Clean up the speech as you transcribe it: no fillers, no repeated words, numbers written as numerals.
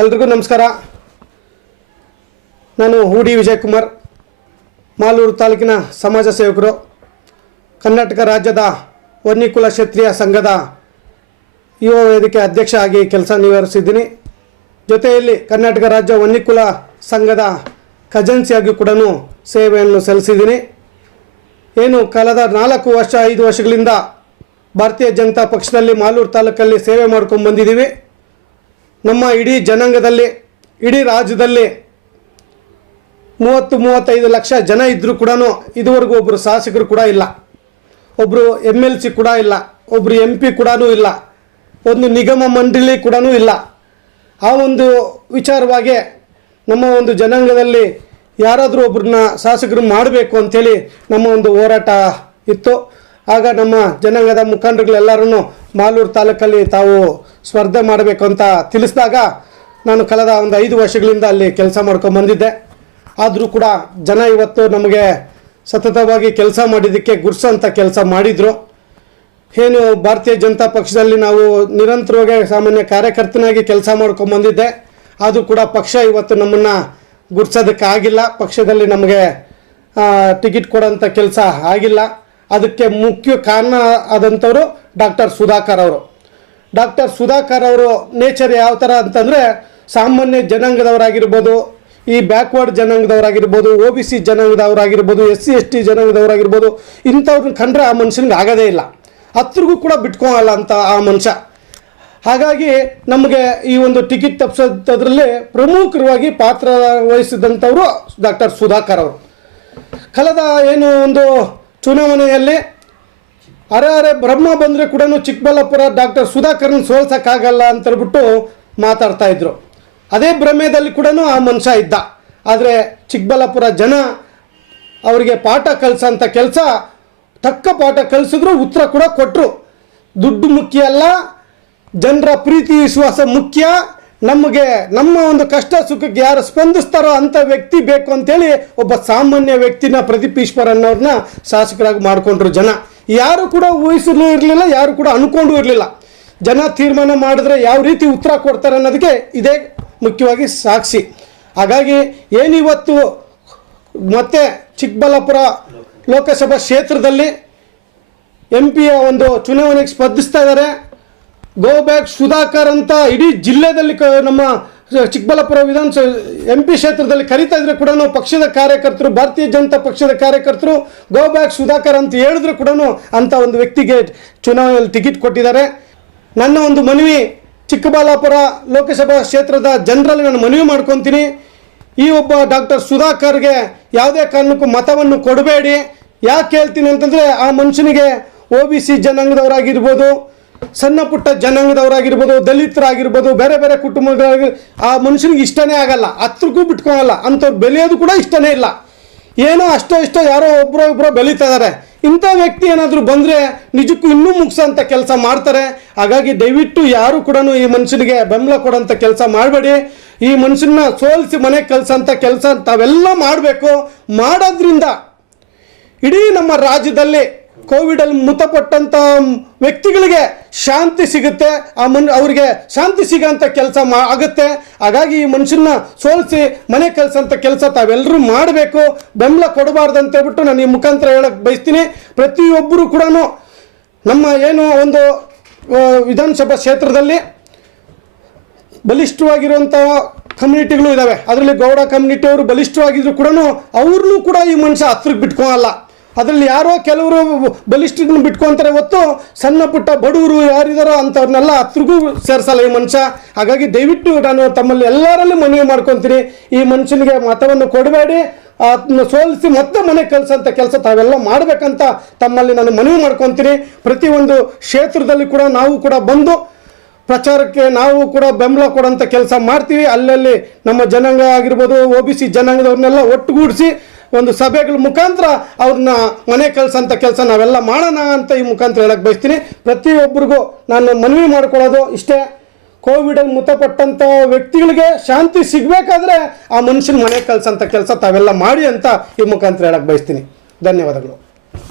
ಎಲ್ರಿಗೂ ನಮಸ್ಕಾರ. ನಾನು ಹೂಡಿ ವಿಜಯಕುಮಾರ್, ಮಾಲೂರು ತಾಲೂಕಿನ ಸಮಾಜ ಸೇವಕರು, ಕರ್ನಾಟಕ ರಾಜ್ಯದ ವನ್ಯಕುಲ ಕ್ಷತ್ರಿಯ ಸಂಘದ ಯುವ ವೇದಿಕೆ ಅಧ್ಯಕ್ಷ ಆಗಿ ಕೆಲಸ ನಿರ್ವಹಿಸಿದ್ದೀನಿ. ಜೊತೆಯಲ್ಲಿ ಕರ್ನಾಟಕ ರಾಜ್ಯ ವನ್ಯಕುಲ ಸಂಘದ ಖಜಾನ್ಸಿಯಾಗಿ ಕೂಡ ಸೇವೆಯನ್ನು ಸಲ್ಲಿಸಿದ್ದೀನಿ. ಏನು ಕಳೆದ 4-5 ವರ್ಷಗಳಿಂದ ಭಾರತೀಯ ಜನತಾ ಪಕ್ಷದಲ್ಲಿ ಮಾಲೂರು ತಾಲೂಕಲ್ಲಿ ಸೇವೆ ಮಾಡ್ಕೊಂಡು ಬಂದಿದ್ದೀವಿ. ನಮ್ಮ ಇಡೀ ಜನಾಂಗದಲ್ಲಿ, ಇಡೀ ರಾಜ್ಯದಲ್ಲಿ 30-35 ಲಕ್ಷ ಜನ ಇದ್ದರೂ ಕೂಡ ಇದುವರೆಗೂ ಒಬ್ಬರು ಶಾಸಕರು ಕೂಡ ಇಲ್ಲ, ಒಬ್ಬರು MLC ಕೂಡ ಇಲ್ಲ, ಒಬ್ಬರು MP ಕೂಡ ಇಲ್ಲ, ಒಂದು ನಿಗಮ ಮಂಡಳಿ ಕೂಡ ಇಲ್ಲ. ಆ ಒಂದು ವಿಚಾರವಾಗಿ ನಮ್ಮ ಒಂದು ಜನಾಂಗದಲ್ಲಿ ಯಾರಾದರೂ ಒಬ್ಬರನ್ನ ಶಾಸಕರು ಮಾಡಬೇಕು ಅಂಥೇಳಿ ನಮ್ಮ ಒಂದು ಹೋರಾಟ ಇತ್ತು. ಆಗ ನಮ್ಮ ಜನಾಂಗದ ಮುಖಂಡರುಗಳೆಲ್ಲರೂ ಮಾಲೂರು ತಾಲೂಕಲ್ಲಿ ತಾವು ಸ್ಪರ್ಧೆ ಮಾಡಬೇಕು ಅಂತ ತಿಳಿಸಿದಾಗ ನಾನು ಕಳೆದ 5 ವರ್ಷಗಳಿಂದ ಅಲ್ಲಿ ಕೆಲಸ ಮಾಡ್ಕೊಂಡು ಬಂದಿದ್ದೆ. ಆದರೂ ಕೂಡ ಜನ ಇವತ್ತು ನಮಗೆ ಸತತವಾಗಿ ಕೆಲಸ ಮಾಡಿದ್ದಕ್ಕೆ ಗುರ್ಸಂತ ಕೆಲಸ ಮಾಡಿದರು. ಏನು ಭಾರತೀಯ ಜನತಾ ಪಕ್ಷದಲ್ಲಿ ನಾವು ನಿರಂತರವಾಗಿ ಸಾಮಾನ್ಯ ಕಾರ್ಯಕರ್ತನಾಗಿ ಕೆಲಸ ಮಾಡ್ಕೊಂಡು ಬಂದಿದ್ದೆ. ಆದರೂ ಕೂಡ ಪಕ್ಷ ಇವತ್ತು ನಮ್ಮನ್ನು ಗುರ್ಸೋದಕ್ಕಾಗಿಲ್ಲ. ಪಕ್ಷದಲ್ಲಿ ನಮಗೆ ಟಿಕೆಟ್ ಕೊಡೋಂಥ ಕೆಲಸ ಆಗಿಲ್ಲ. ಅದಕ್ಕೆ ಮುಖ್ಯ ಕಾರಣ ಆದಂಥವರು ಡಾಕ್ಟರ್ ಸುಧಾಕರ್ ಅವರು. ಡಾಕ್ಟರ್ ಸುಧಾಕರ್ ಅವರು ನೇಚರ್ ಯಾವ ಥರ ಅಂತಂದರೆ, ಸಾಮಾನ್ಯ ಜನಾಂಗದವರಾಗಿರ್ಬೋದು, ಈ ಬ್ಯಾಕ್ವರ್ಡ್ ಜನಾಂಗದವರಾಗಿರ್ಬೋದು, OBC ಜನಾಂಗದವರಾಗಿರ್ಬೋದು, SC ST ಜನಾಂಗದವರಾಗಿರ್ಬೋದು, ಇಂಥವ್ರನ್ನ ಕಂಡ್ರೆ ಆ ಮನುಷ್ಯನಿಗೆ ಆಗೋದೇ ಇಲ್ಲ, ಹತ್ರಗೂ ಕೂಡ ಬಿಟ್ಕೊಳ್ಳಲ್ಲ ಅಂತ ಆ ಮನುಷ್ಯ. ಹಾಗಾಗಿ ನಮಗೆ ಈ ಒಂದು ಟಿಕೆಟ್ ತಪ್ಪಿಸೋದ್ರಲ್ಲಿ ಪ್ರಮುಖವಾಗಿ ಪಾತ್ರ ವಹಿಸಿದಂಥವರು ಡಾಕ್ಟರ್ ಸುಧಾಕರ್ ಅವರು. ಕಳೆದ ಏನು ಒಂದು ಚುನಾವಣೆಯಲ್ಲಿ ಅರೆ ಬ್ರಹ್ಮ ಬಂದರೆ ಕೂಡ ಚಿಕ್ಕಬಳ್ಳಾಪುರ ಡಾಕ್ಟರ್ ಸುಧಾಕರ್ನ ಸೋಲ್ಸೋಕ್ಕಾಗಲ್ಲ ಅಂತೇಳ್ಬಿಟ್ಟು ಮಾತಾಡ್ತಾಯಿದ್ರು. ಅದೇ ಭ್ರಮೆಯಲ್ಲಿ ಕೂಡ ಆ ಮನುಷ್ಯ ಇದ್ದ. ಆದರೆ ಚಿಕ್ಕಬಳ್ಳಾಪುರ ಜನ ಅವರಿಗೆ ಪಾಠ ಕಲಿಸೋಂಥ ಕೆಲಸ, ತಕ್ಕ ಪಾಠ ಕಲಿಸಿದ್ರು, ಉತ್ತರ ಕೂಡ ಕೊಟ್ಟರು. ದುಡ್ಡು ಮುಖ್ಯ ಅಲ್ಲ, ಜನರ ಪ್ರೀತಿ ವಿಶ್ವಾಸ ಮುಖ್ಯ. ನಮಗೆ ನಮ್ಮ ಒಂದು ಕಷ್ಟ ಸುಖಕ್ಕೆ ಯಾರು ಸ್ಪಂದಿಸ್ತಾರೋ ಅಂಥ ವ್ಯಕ್ತಿ ಬೇಕು ಅಂತೇಳಿ ಒಬ್ಬ ಸಾಮಾನ್ಯ ವ್ಯಕ್ತಿನ ಪ್ರದೀಪ್ ಈಶ್ವರ್ ಅನ್ನೋರನ್ನ ಶಾಸಕರಾಗಿ ಮಾಡಿಕೊಂಡ್ರು ಜನ. ಯಾರು ಕೂಡ ಊಹಿಸಲು ಇರಲಿಲ್ಲ, ಯಾರು ಕೂಡ ಅಂದ್ಕೊಂಡು ಇರಲಿಲ್ಲ. ಜನ ತೀರ್ಮಾನ ಮಾಡಿದ್ರೆ ಯಾವ ರೀತಿ ಉತ್ತರ ಕೊಡ್ತಾರೆ ಅನ್ನೋದಕ್ಕೆ ಇದೇ ಮುಖ್ಯವಾಗಿ ಸಾಕ್ಷಿ. ಹಾಗಾಗಿ ಏನಿವತ್ತು ಮತ್ತೆ ಚಿಕ್ಕಬಳ್ಳಾಪುರ ಲೋಕಸಭಾ ಕ್ಷೇತ್ರದಲ್ಲಿ MP ಒಂದು ಚುನಾವಣೆಗೆ ಸ್ಪರ್ಧಿಸ್ತಾ ಇದ್ದಾರೆ. ಗೋ ಬ್ಯಾಕ್ ಸುಧಾಕರ್ ಅಂತ ಇಡೀ ಜಿಲ್ಲೆಯಲ್ಲಿ ನಮ್ಮ ಚಿಕ್ಕಬಳ್ಳಾಪುರ ವಿಧಾನಸಭೆ MP ಕ್ಷೇತ್ರದಲ್ಲಿ ಕರೀತಾ ಇದ್ರೆ ಕೂಡ ಪಕ್ಷದ ಕಾರ್ಯಕರ್ತರು, ಭಾರತೀಯ ಜನತಾ ಪಕ್ಷದ ಕಾರ್ಯಕರ್ತರು ಗೋ ಬ್ಯಾಕ್ ಸುಧಾಕರ್ ಅಂತ ಹೇಳಿದ್ರು ಕೂಡ ಅಂಥ ಒಂದು ವ್ಯಕ್ತಿಗೆ ಚುನಾವಣೆಯಲ್ಲಿ ಟಿಕೆಟ್ ಕೊಟ್ಟಿದ್ದಾರೆ. ನನ್ನ ಒಂದು ಮನವಿ, ಚಿಕ್ಕಬಳ್ಳಾಪುರ ಲೋಕಸಭಾ ಕ್ಷೇತ್ರದ ಜನರಲ್ಲಿ ನಾನು ಮನವಿ ಮಾಡ್ಕೊತೀನಿ, ಈ ಒಬ್ಬ ಡಾಕ್ಟರ್ ಸುಧಾಕರ್ಗೆ ಯಾವುದೇ ಕಾರಣಕ್ಕೂ ಮತವನ್ನು ಕೊಡಬೇಡಿ. ಯಾಕೆ ಹೇಳ್ತೀನಿ ಅಂತಂದರೆ, ಆ ಮನುಷ್ಯನಿಗೆ OBC ಜನಾಂಗದವರಾಗಿರ್ಬೋದು, ಸಣ್ಣ ಪುಟ್ಟ ಜನಾಂಗದವರಾಗಿರ್ಬೋದು, ದಲಿತರಾಗಿರ್ಬೋದು, ಬೇರೆ ಬೇರೆ ಕುಟುಂಬದವರಾಗಿ ಆ ಮನುಷ್ಯನಿಗೆ ಇಷ್ಟನೇ ಆಗಲ್ಲ, ಹತ್ರಕ್ಕೂ ಬಿಟ್ಕೊಳ್ಳಲ್ಲ. ಅಂಥವ್ರು ಬೆಳೆಯೋದು ಕೂಡ ಇಷ್ಟನೇ ಇಲ್ಲ. ಏನೋ ಅಷ್ಟೋ ಯಾರೋ ಒಬ್ಬರೋ ಬೆಳೀತಾ ಇದ್ದಾರೆ. ಇಂಥ ವ್ಯಕ್ತಿ ಏನಾದರೂ ಬಂದರೆ ನಿಜಕ್ಕೂ ಇನ್ನೂ ಮುಗಿಸೋಂಥ ಕೆಲಸ ಮಾಡ್ತಾರೆ. ಹಾಗಾಗಿ ದಯವಿಟ್ಟು ಯಾರು ಕೂಡ ಈ ಮನುಷ್ಯನಿಗೆ ಬೆಂಬಲ ಕೊಡೋಂಥ ಕೆಲಸ ಮಾಡಬೇಡಿ. ಈ ಮನುಷ್ಯನ ಸೋಲಿಸಿ ಮನೆಗೆ ಕಳಿಸೋಂಥ ಕೆಲಸ ತಾವೆಲ್ಲ ಮಾಡಬೇಕು. ಮಾಡೋದ್ರಿಂದ ಇಡೀ ನಮ್ಮ ರಾಜ್ಯದಲ್ಲಿ ಕೋವಿಡಲ್ಲಿ ಮೃತಪಟ್ಟಂಥ ವ್ಯಕ್ತಿಗಳಿಗೆ ಶಾಂತಿ ಸಿಗುತ್ತೆ, ಅವರಿಗೆ ಶಾಂತಿ ಸಿಗೋಂಥ ಕೆಲಸ ಆಗುತ್ತೆ. ಹಾಗಾಗಿ ಈ ಮನುಷ್ಯನ ಸೋಲಿಸಿ ಮನೆ ಕಳಿಸೋಂಥ ಕೆಲಸ ತಾವೆಲ್ಲರೂ ಮಾಡಬೇಕು, ಬೆಂಬಲ ಕೊಡಬಾರ್ದು ಅಂತ ಹೇಳ್ಬಿಟ್ಟು ನಾನು ಈ ಮುಖಾಂತರ ಹೇಳಕ್ಕೆ ಬಯಸ್ತೀನಿ. ಪ್ರತಿಯೊಬ್ಬರು ಕೂಡ ನಮ್ಮ ಏನು ಒಂದು ವಿಧಾನಸಭಾ ಕ್ಷೇತ್ರದಲ್ಲಿ ಬಲಿಷ್ಠವಾಗಿರುವಂಥ ಕಮ್ಯುನಿಟಿಗಳು ಇದ್ದಾವೆ. ಅದರಲ್ಲಿ ಗೌಡ ಕಮ್ಯುನಿಟಿಯವರು ಬಲಿಷ್ಠವಾಗಿದ್ರು ಕೂಡ ಅವ್ರನ್ನೂ ಕೂಡ ಈ ಮನುಷ್ಯ ಹತ್ರಕ್ಕೆ ಬಿಟ್ಕೊಳ್ಳಲ್ಲ. ಅದರಲ್ಲಿ ಯಾರೋ ಕೆಲವರು ಬಲಿಷ್ಠರನ್ನ ಬಿಟ್ಕೊತಾರೆ ಹೊತ್ತು ಸಣ್ಣ ಪುಟ್ಟ ಬಡವರು ಯಾರಿದಾರೋ ಅಂಥವ್ರನ್ನೆಲ್ಲ ಹತ್ರಗೂ ಸೇರಿಸಲ್ಲ ಈ ಮನುಷ್ಯ. ಹಾಗಾಗಿ ದಯವಿಟ್ಟು ನಾನು ತಮ್ಮಲ್ಲಿ ಎಲ್ಲರಲ್ಲೂ ಮನವಿ ಮಾಡ್ಕೊತೀನಿ, ಈ ಮನುಷ್ಯನಿಗೆ ಮತವನ್ನು ಕೊಡಬೇಡಿ, ಅದನ್ನ ಸೋಲಿಸಿ ಮತ್ತೆ ಮನೆಗೆ ಕಳಿಸೋಂಥ ಕೆಲಸ ತಾವೆಲ್ಲ ಮಾಡಬೇಕಂತ ತಮ್ಮಲ್ಲಿ ನಾನು ಮನವಿ ಮಾಡ್ಕೊತೀನಿ. ಪ್ರತಿಯೊಂದು ಕ್ಷೇತ್ರದಲ್ಲಿ ಕೂಡ ನಾವು ಕೂಡ ಬಂದು ಪ್ರಚಾರಕ್ಕೆ ನಾವು ಕೂಡ ಬೆಂಬಲ ಕೊಡೋಂಥ ಕೆಲಸ ಮಾಡ್ತೀವಿ. ಅಲ್ಲಲ್ಲಿ ನಮ್ಮ ಜನಾಂಗ ಆಗಿರ್ಬೋದು, OBC ಜನಾಂಗದವ್ರನ್ನೆಲ್ಲ ಒಟ್ಟುಗೂಡಿಸಿ ಒಂದು ಸಭೆಗಳ ಮುಖಾಂತರ ಅವ್ರನ್ನ ಮನೆ ಕಳಿಸೋಂಥ ಕೆಲಸ ನಾವೆಲ್ಲ ಮಾಡೋಣ ಅಂತ ಈ ಮುಖಾಂತರ ಹೇಳಕ್ಕೆ ಬಯಸ್ತೀನಿ. ಪ್ರತಿಯೊಬ್ಬರಿಗೂ ನಾನು ಮನವಿ ಮಾಡ್ಕೊಳ್ಳೋದು ಇಷ್ಟೇ, ಕೋವಿಡಲ್ಲಿ ಮೃತಪಟ್ಟಂಥ ವ್ಯಕ್ತಿಗಳಿಗೆ ಶಾಂತಿ ಸಿಗಬೇಕಾದ್ರೆ ಆ ಮನುಷ್ಯನ ಮನೆ ಕಳಿಸೋಂಥ ಕೆಲಸ ತಾವೆಲ್ಲ ಮಾಡಿ ಅಂತ ಈ ಮುಖಾಂತರ ಹೇಳಕ್ಕೆ ಬಯಸ್ತೀನಿ. ಧನ್ಯವಾದಗಳು.